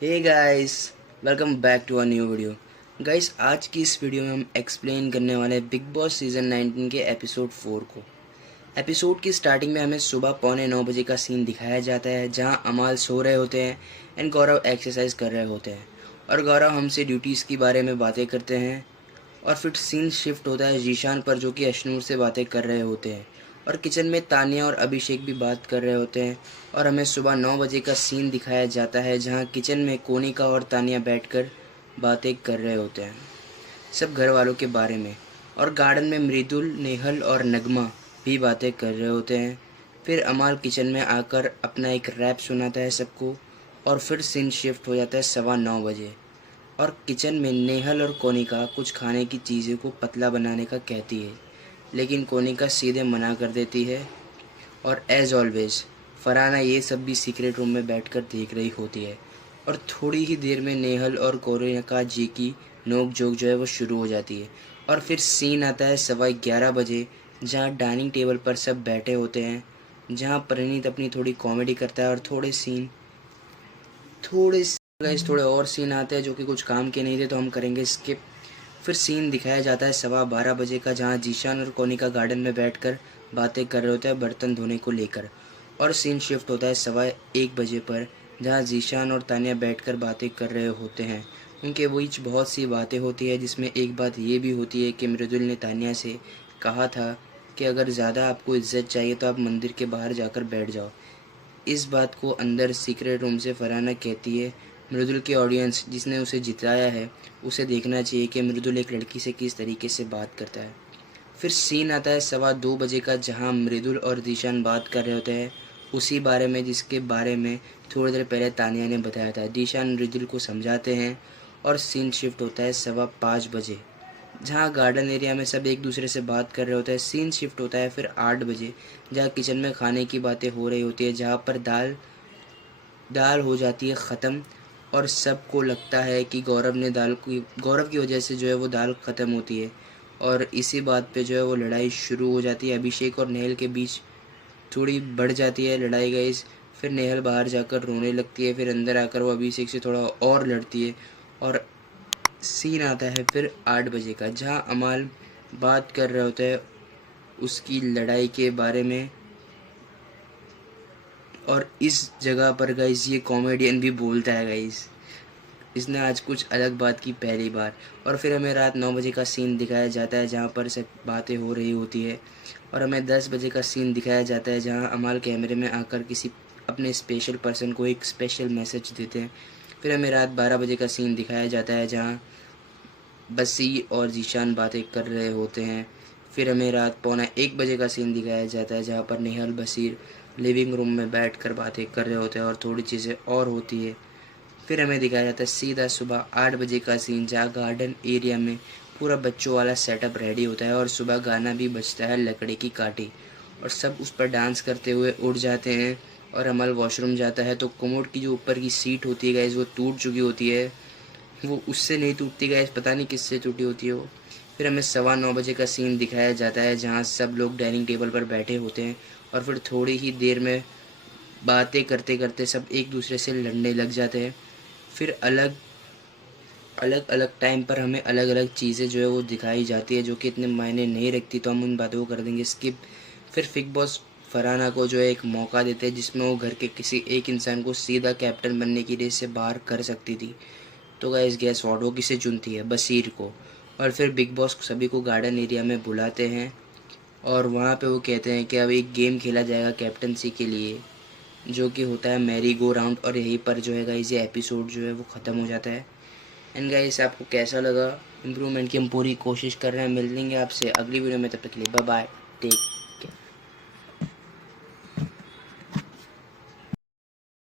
Hey guys, welcome back to a new video. Guys, आज की इस वीडियो में हम एक्सप्लेन करने वाले हैं बिग बॉस सीज़न 19 के एपिसोड 4 को। एपिसोड की स्टार्टिंग में हमें सुबह 8:45 का सीन दिखाया जाता है, जहां अमाल सो रहे होते हैं एंड गौरव एक्सरसाइज कर रहे होते हैं और गौरव हमसे ड्यूटीज़ के बारे में बातें करते हैं। और फिर सीन शिफ्ट होता है जीशान पर, जो कि अशनूर से बातें कर रहे होते हैं और किचन में तानिया और अभिषेक भी बात कर रहे होते हैं। और हमें सुबह 9 बजे का सीन दिखाया जाता है, जहां किचन में कोनिका और तानिया बैठकर बातें कर रहे होते हैं, सब घर वालों के बारे में। और गार्डन में मृदुल, नेहल और नगमा भी बातें कर रहे होते हैं। फिर अमाल किचन में आकर अपना एक रैप सुनाता है सबको और फिर सीन शिफ्ट हो जाता है 9:15 बजे और किचन में नेहल और कोनिका कुछ खाने की चीज़ों को पतला बनाने का कहती है, लेकिन कोनिका सीधे मना कर देती है। और एज ऑलवेज फरहाना ये सब भी सीक्रेट रूम में बैठकर देख रही होती है। और थोड़ी ही देर में नेहल और कोनिका जी की नोक झोंक जो है वो शुरू हो जाती है। और फिर सीन आता है 11:15 बजे, जहाँ डाइनिंग टेबल पर सब बैठे होते हैं, जहाँ परिणीत अपनी थोड़ी कॉमेडी करता है और थोड़े और सीन आते हैं जो कि कुछ काम के नहीं थे, तो हम करेंगे स्किप। फिर सीन दिखाया जाता है 12:15 बजे का, जहाँ जीशान और कोनिका गार्डन में बैठकर बातें कर रहे होते हैं बर्तन धोने को लेकर। और सीन शिफ्ट होता है 1:15 बजे पर, जहाँ जीशान और तानिया बैठकर बातें कर रहे होते हैं। उनके बीच बहुत सी बातें होती है, जिसमें एक बात ये भी होती है कि मृदुल ने तानिया से कहा था कि अगर ज़्यादा आपको इज्जत चाहिए तो आप मंदिर के बाहर जाकर बैठ जाओ। इस बात को अंदर सीक्रेट रूम से फरहाना कहती है। मृदुल के ऑडियंस जिसने उसे जिताया है, उसे देखना चाहिए कि मृदुल एक लड़की से किस तरीके से बात करता है। फिर सीन आता है 2:15 का, जहां मृदुल और दिशान बात कर रहे होते हैं उसी बारे में जिसके बारे में थोड़ी देर पहले तानिया ने बताया था। दिशान मृदुल को समझाते हैं और सीन शिफ्ट होता है 5:15 बजे, जहाँ गार्डन एरिया में सब एक दूसरे से बात कर रहे होते हैं। सीन शिफ्ट होता है फिर 8 बजे, जहाँ किचन में खाने की बातें हो रही होती है, जहाँ पर दाल हो जाती है ख़त्म और सबको लगता है कि गौरव की वजह से जो है वो दाल ख़त्म होती है। और इसी बात पे जो है वो लड़ाई शुरू हो जाती है। अभिषेक और नेहल के बीच थोड़ी बढ़ जाती है लड़ाई गाइस। फिर नेहल बाहर जाकर रोने लगती है, फिर अंदर आकर वो अभिषेक से थोड़ा और लड़ती है। और सीन आता है फिर 8 बजे का, जहाँ अमाल बात कर रहे होते हैं उसकी लड़ाई के बारे में। और इस जगह पर गाइस ये कॉमेडियन भी बोलता है गाइस, इसने आज कुछ अलग बात की पहली बार। और फिर हमें रात 9 बजे का सीन दिखाया जाता है, जहाँ पर सब बातें हो रही होती है। और हमें 10 बजे का सीन दिखाया जाता है, जहाँ अमाल कैमरे में आकर किसी अपने स्पेशल पर्सन को एक स्पेशल मैसेज देते हैं। फिर हमें रात 12 बजे का सीन दिखाया जाता है, जहाँ बसीर और जीशान बातें कर रहे होते हैं। फिर हमें रात 12:45 का सीन दिखाया जाता है, जहाँ पर नेहल बसीर लिविंग रूम में बैठकर बातें कर रहे होते हैं और थोड़ी चीज़ें और होती है। फिर हमें दिखाया जाता है सीधा सुबह 8 बजे का सीन, जहाँ गार्डन एरिया में पूरा बच्चों वाला सेटअप रेडी होता है और सुबह गाना भी बजता है लकड़ी की काठी, और सब उस पर डांस करते हुए उड़ जाते हैं। और अमल वॉशरूम जाता है तो कोमोड की जो ऊपर की सीट होती है गाइस वो टूट चुकी होती है। वो उससे नहीं टूटती गाइस, पता नहीं किससे टूटी होती है वो। फिर हमें 9:15 बजे का सीन दिखाया जाता है, जहाँ सब लोग डाइनिंग टेबल पर बैठे होते हैं और फिर थोड़ी ही देर में बातें करते करते सब एक दूसरे से लड़ने लग जाते हैं। फिर अलग अलग टाइम पर हमें अलग अलग चीज़ें जो है वो दिखाई जाती है, जो कि इतने मायने नहीं रखती, तो हम उन बातों को कर देंगे स्किप। फिर बिग बॉस फरहाना को जो है एक मौका देते हैं, जिसमें वो घर के किसी एक इंसान को सीधा कैप्टन बनने की रेस से बाहर कर सकती थी। तो गाइस गैस वॉट वो किसे चुनती है? बसीर को। और फिर बिग बॉस सभी को गार्डन एरिया में बुलाते हैं और वहाँ पे वो कहते हैं कि अब एक गेम खेला जाएगा कैप्टनसी के लिए, जो कि होता है मैरी गो राउंड। और यहीं पर जो है गाइस ये एपिसोड जो है वो ख़त्म हो जाता है। एंड गाइस आपको कैसा लगा? इम्प्रूवमेंट की हम पूरी कोशिश कर रहे हैं। मिल लेंगे आपसे अगली वीडियो में, तब तक के लिए बाय बाय, टेक